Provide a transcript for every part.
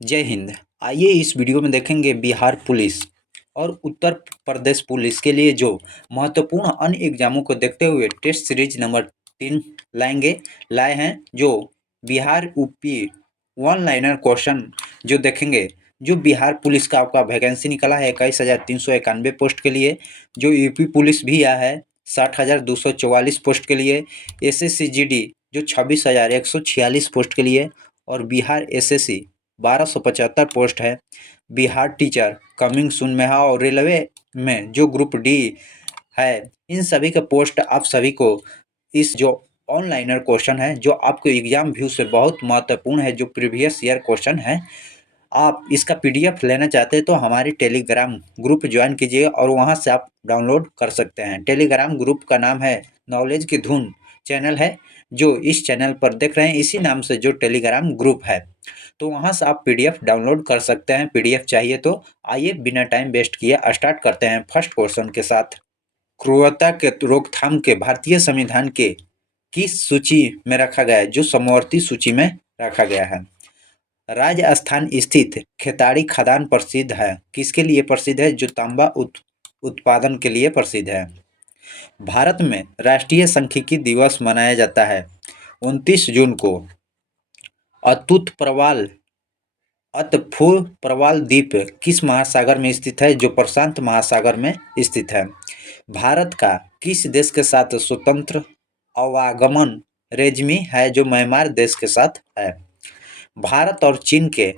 जय हिंद। आइए इस वीडियो में देखेंगे बिहार पुलिस और उत्तर प्रदेश पुलिस के लिए जो महत्वपूर्ण अन्य एग्जामों को देखते हुए टेस्ट सीरीज नंबर 3 लाए हैं जो Bihar UP one liner question जो देखेंगे। जो बिहार पुलिस का आपका वैकेंसी निकला है 21,391 पोस्ट के लिए। जो यूपी पुलिस भी आया है 60,244 पोस्ट के लिए। एसएससी जीडी जो 26,146 पोस्ट के लिए। और बिहार एसएससी 1275 पोस्ट है। बिहार टीचर कमिंग सून में है। और रेलवे में जो ग्रुप डी है, इन सभी के पोस्ट आप सभी को इस जो ऑनलाइनर क्वेश्चन है जो आपको एग्जाम व्यू से बहुत महत्वपूर्ण है, जो प्रीवियस ईयर क्वेश्चन है, आप इसका पीडीएफ लेना चाहते हैं तो हमारे टेलीग्राम ग्रुप ज्वाइन कीजिए और वहां से आप डाउनलोड कर सकते हैं। टेलीग्राम ग्रुप का नाम है नॉलेज की धुन चैनल है। जो इस चैनल पर देख रहे हैं इसी नाम से जो टेलीग्राम ग्रुप है, तो वहां से आप पीडीएफ डाउनलोड कर सकते हैं। पीडीएफ चाहिए तो आइए बिना टाइम वेस्ट किए स्टार्ट करते हैं फर्स्ट क्वेश्चन के साथ। क्रूरता के रोकथाम के भारतीय संविधान के किस सूची में रखा गया है? जो समवर्ती सूची में रखा गया है। राजस्थान स्थित खेताड़ी खदान प्रसिद्ध है, किसके लिए प्रसिद्ध है? जो तांबा उत्पादन के लिए प्रसिद्ध है। भारत में राष्ट्रीय सांख्यिकी दिवस मनाया जाता है 29 जून को। अतुत प्रवाल अतफुर प्रवाल द्वीप किस महासागर में स्थित है? जो प्रशांत महासागर में स्थित है। भारत का किस देश के साथ स्वतंत्र आवागमन रेजमी है? जो म्यांमार देश के साथ है। भारत और चीन के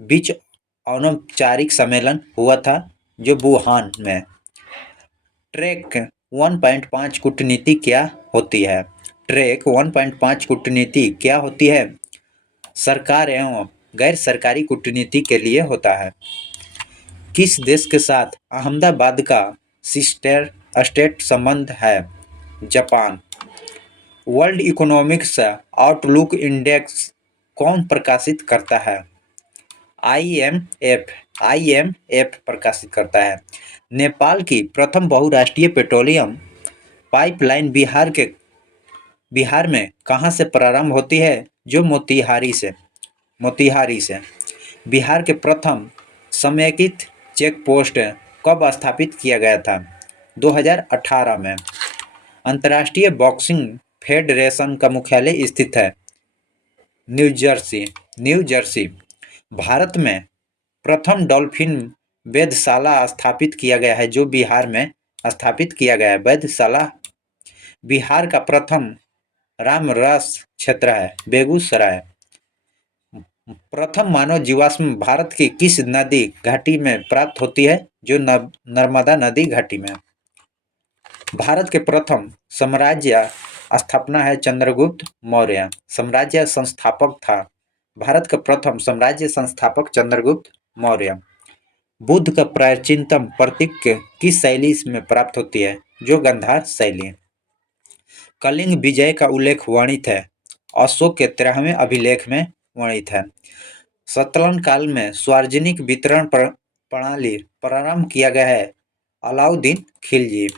बीच अनौपचारिक सम्मेलन हुआ था जो वुहान में। ट्रैक 1.5 कूटनीति क्या होती है? ट्रैक 1.5 कूटनीति क्या होती है? सरकार एवं गैर सरकारी कूटनीति के लिए होता है। किस देश के साथ अहमदाबाद का सिस्टर स्टेट संबंध है? Japan. World economics outlook index कौन प्रकाशित करता है? आईएमएफ प्रकाशित करता है। नेपाल की प्रथम बहुराष्ट्रीय पेट्रोलियम पाइपलाइन बिहार में कहां से प्रारंभ होती है? जो मोतिहारी से। बिहार के प्रथम समेकित चेक पोस्ट कब स्थापित किया गया था? 2018 में। अंतर्राष्ट्रीय बॉक्सिंग फेडरेशन का मुख्यालय स्थित है न्यू जर्सी। भारत में प्रथम डॉल्फिन वेधशाला स्थापित किया गया है जो बिहार में स्थापित किया गया है वेधशाला। बिहार का प्रथम रामरस क्षेत्र है बेगूसराय। प्रथम मानव जीवाश्म भारत की किस नदी घाटी में प्राप्त होती है? जो नर्मदा नदी घाटी में। भारत के प्रथम साम्राज्य स्थापना है चंद्रगुप्त मौर्य। साम्राज्य संस्थापक था। भारत का प्रथम साम्राज्य संस्थापक चंद्रगुप्त मौर्य। बुद्ध का प्राचीनतम प्रतीक किस शैली में प्राप्त होती है? जो गांधार शैली। कलिंग विजय का उल्लेख वर्णित है अशोक के 13वें अभिलेख में वर्णित है। सतलन काल में सार्वजनिक वितरण प्रणाली प्रारंभ किया गया है अलाउद्दीन खिलजी।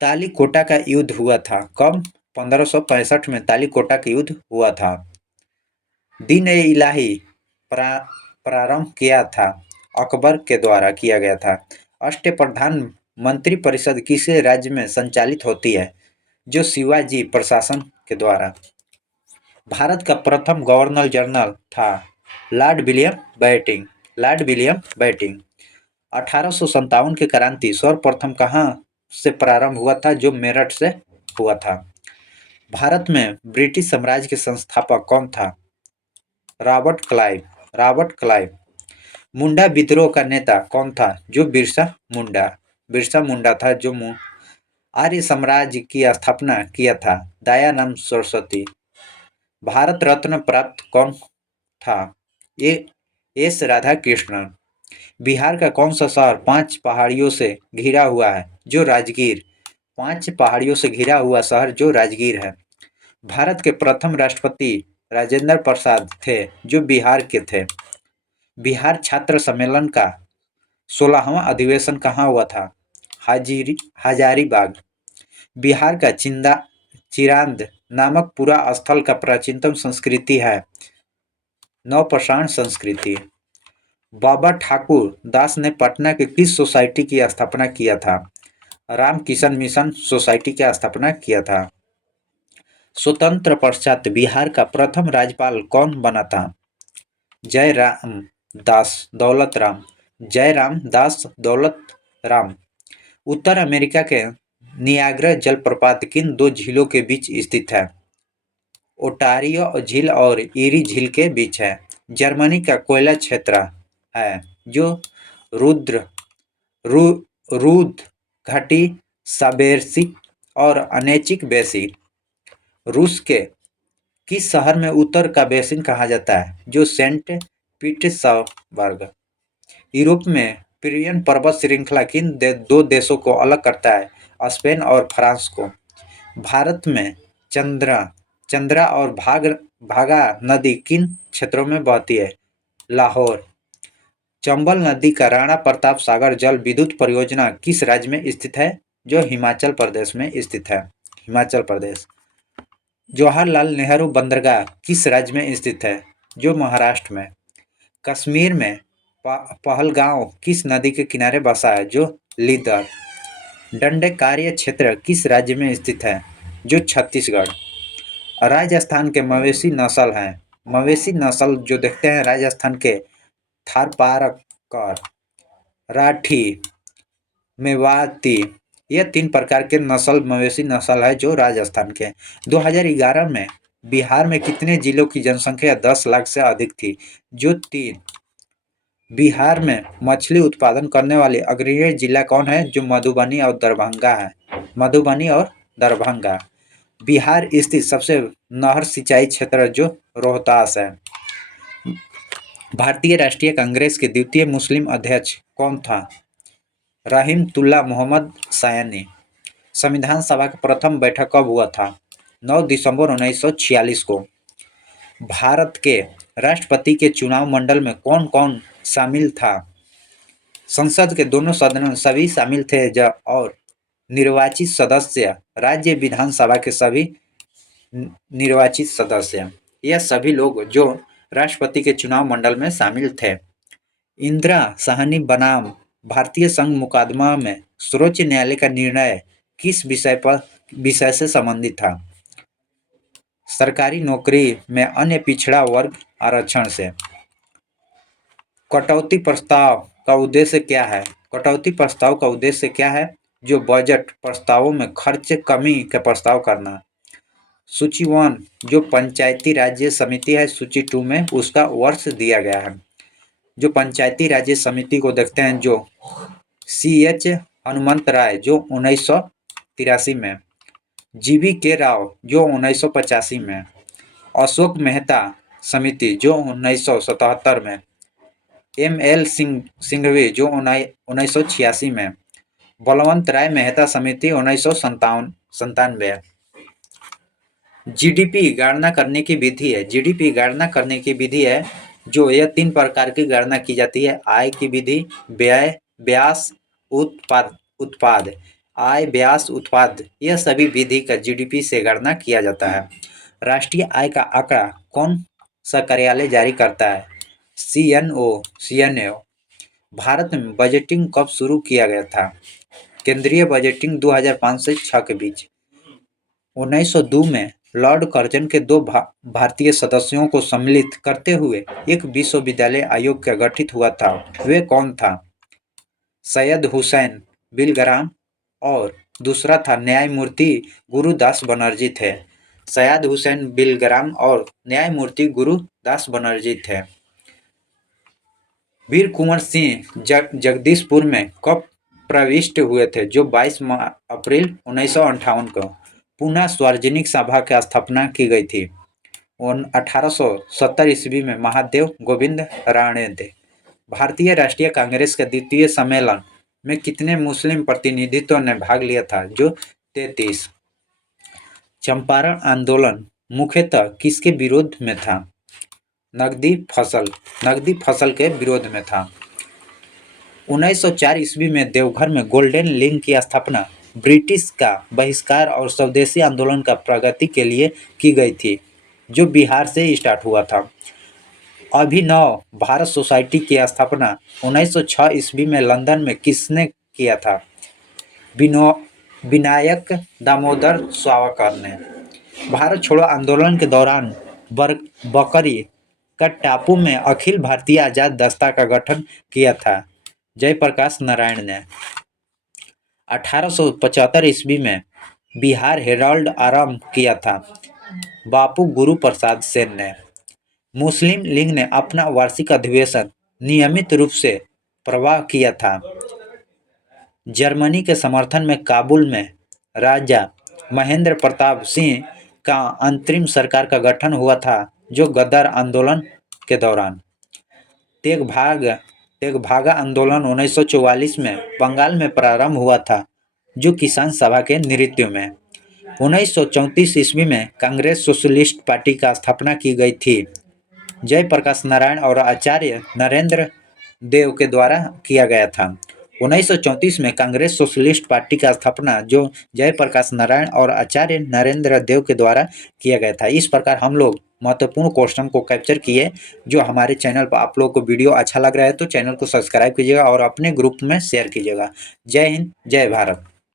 तालीकोटा का युद्ध हुआ था कब? 1565 में तालीकोटा का युद्ध हुआ था। दीन ए इलाही प्रारंभ किया था अकबर के द्वारा किया गया था। अष्टप्रधान मंत्री परिषद किस राज्य में संचालित होती है? जो शिवाजी प्रशासन के द्वारा। भारत का प्रथम गवर्नर जनरल था लॉर्ड विलियम बेटिंग। 1857 की क्रांति सर्वप्रथम कहाँ से प्रारंभ हुआ था? जो मेरठ से हुआ था। भारत में ब्रिटिश साम्राज्य के संस्थापक कौन था? Robert Clive. मुंडा विद्रोह का नेता कौन था? जो बिरसा मुंडा था। जो आर्य साम्राज्य की स्थापना किया था दयानंद सरस्वती। भारत रत्न प्राप्त कौन था? एस राधाकृष्णन। बिहार का कौन सा शहर 5 पहाड़ियों से घिरा हुआ है? जो राजगीर। 5 पहाड़ियों से घिरा हुआ शहर जो राजगीर है। भारत के प्रथम राष्ट्रपति राजेंद्र प्रसाद थे जो बिहार के थे। बिहार छात्र सम्मेलन का 16वां अधिवेशन कहाँ हुआ था? हजारीबाग। बिहार का चिरांद नामक पूरा स्थल का प्राचीनतम संस्कृति है नवपाषाण संस्कृति। बाबा ठाकुर दास ने पटना के किस सोसाइटी की स्थापना किया था? रामकिशन मिशन सोसाइटी की स्थापना किया था। स्वतंत्र पश्चात बिहार का प्रथम राज्यपाल कौन बना था? जयराम दास दौलत राम। जयराम दास दौलत राम। उत्तर अमेरिका के नियाग्रा जलप्रपात किन दो झीलों के बीच स्थित है? ओटारियो झील और ईरी झील के बीच है। जर्मनी का कोयला क्षेत्र है जो रुद्र रु, रूद घाटी साबेरसिक और अनेचिक बेसिन। रूस के किस शहर में उत्तर का बेसिन कहा जाता है? जो सेंट पीटर्सबर्ग। यूरोप में पिरेनियन पर्वत श्रृंखला किन दो देशों को अलग करता है? स्पेन और फ्रांस को। भारत में चंद्रा और भागा नदी किन क्षेत्रों में बहती है? लाहौर। चंबल नदी का राणा प्रताप सागर जल विद्युत परियोजना किस राज्य में स्थित है? जो हिमाचल प्रदेश में स्थित है। हिमाचल प्रदेश। जवाहरलाल नेहरू बंदरगाह किस राज्य में स्थित है? जो महाराष्ट्र में। कश्मीर में पहलगांव किस नदी के किनारे बसा है? जो लीदर। दंडकारण्य क्षेत्र किस राज्य में स्थित है? जो छत्तीसगढ़। राजस्थान के मवेशी नस्ल हैं। मवेशी नस्ल जो देखते हैं राजस्थान के थारपारकर, राठी, मेवाती, ये 3 प्रकार के नस्ल मवेशी नस्ल है जो राजस्थान के। 2011 में बिहार में कितने जिलों की जनसंख्या 10 लाख से अधिक थी? जो 3। बिहार में मछली उत्पादन करने वाले अग्रणी जिला कौन है? जो मधुबनी और दरभंगा है। मधुबनी और दरभंगा। बिहार स्थित सबसे नहर सिंचाई क्षेत्र जो रोहतास है। भारतीय राष्ट्रीय कांग्रेस के द्वितीय मुस्लिम अध्यक्ष कौन था? रहीमतुल्ला मोहम्मद सयानी। संविधान सभा का प्रथम बैठक कब हुआ था? 9 दिसंबर 1946 को। भारत के राष्ट्रपति के चुनाव मंडल में कौन कौन शामिल था? संसद के दोनों सदनों सभी शामिल थे और निर्वाचित सदस्य राज्य विधानसभा के सभी निर्वाचित सदस्य, यह सभी लोग जो राष्ट्रपति के चुनाव मंडल में शामिल थे। इंदिरा साहनी बनाम भारतीय संघ मुकदमा में सर्वोच्च न्यायालय का निर्णय किस विषय से संबंधित था? सरकारी नौकरी में अन्य पिछड़ा वर्ग आरक्षण से। कटौती प्रस्ताव का उद्देश्य क्या है? कटौती प्रस्ताव का उद्देश्य क्या है? जो बजट प्रस्तावों में खर्च कमी का प्रस्ताव करना। सूची 1 जो पंचायती राज्य समिति है, सूची 2 में उसका वर्ष दिया गया है। जो पंचायती राज्य समिति को देखते हैं जो CH हनुमंत राय जो 1983 में, GV राव जो 1985 में, अशोक मेहता समिति जो 1977 में, ML सिंघवी जो 1986 में, बलवंत राय मेहता समिति 1997। GDP गणना करने की विधि है। GDP गणना करने की विधि है जो यह 3 प्रकार की गणना की जाती है। आय की विधि, व्यय, व्यास, उत्पाद। आय, व्यास, उत्पाद, यह सभी विधि का GDP से गणना किया जाता है। राष्ट्रीय आय का आंकड़ा कौन सा कार्यालय जारी करता है? CNO। भारत में बजटिंग कब शुरू किया गया था? केंद्रीय बजटिंग 2005 से 6 के बीच। 1902 में लॉर्ड कर्जन के 2 भारतीय सदस्यों को सम्मिलित करते हुए एक विश्वविद्यालय आयोग का गठित हुआ था। वे कौन था? सैयद हुसैन बिलग्राम और दूसरा था न्यायमूर्ति गुरुदास बनर्जी थे। सैयद हुसैन बिलग्राम और न्यायमूर्ति गुरुदास बनर्जी थे। वीर कुंवर सिंह जगदीशपुर में कब प्रविष्ट हुए थे? जो 22 अप्रैल 1958 को। पुणे सार्वजनिक सभा की स्थापना की गई थी। 1870 ईस्वी में महादेव गोविंद राणे थे। भारतीय राष्ट्रीय कांग्रेस के द्वितीय सम्मेलन में कितने मुस्लिम प्रतिनिधित्व ने भाग लिया था? जो 33। चंपारण आंदोलन मुख्यतः किसके विरोध में था? नकदी फसल के विरोध में था। 1904 ईस्वी में देवघर में गोल्डन लिंक की स्थापना ब्रिटिश का बहिष्कार और स्वदेशी आंदोलन का प्रगति के लिए की गई थी जो बिहार से स्टार्ट हुआ था। अभिनव भारत सोसाइटी की स्थापना 1906 ईस्वी में लंदन में किसने किया था? विनायक दामोदर सावरकर ने। भारत छोड़ो आंदोलन के दौरान बकरी का टापू में अखिल भारतीय आजाद दस्ता का गठन किया था? जयप्रकाश नारायण ने। 1875 ईस्वी में बिहार हेराल्ड आरंभ किया था? बापू गुरु प्रसाद सेन ने। मुस्लिम लीग ने अपना वार्षिक अधिवेशन नियमित रूप से प्रवाह किया था? जर्मनी के समर्थन में काबुल में राजा महेंद्र प्रताप सिंह का अंतरिम सरकार का गठन हुआ था जो गद्दार आंदोलन के दौरान। तेगभागा आंदोलन 1944 में बंगाल में प्रारंभ हुआ था जो किसान सभा के नेतृत्व में। 1934 ईस्वी में कांग्रेस सोशलिस्ट पार्टी का स्थापना की गई थी। जयप्रकाश नारायण और आचार्य नरेंद्र देव के द्वारा किया गया था। 1934 में कांग्रेस सोशलिस्ट पार्टी का स्थापना जो जयप्रकाश नारायण और आचार्य नरेंद्र देव के द्वारा किया गया था। इस प्रकार हम लोग महत्वपूर्ण क्वेश्चन को कैप्चर किए। जो हमारे चैनल पर आप लोग को वीडियो अच्छा लग रहा है तो चैनल को सब्सक्राइब कीजिएगा और अपने ग्रुप में शेयर कीजिएगा। जय हिंद, जय भारत।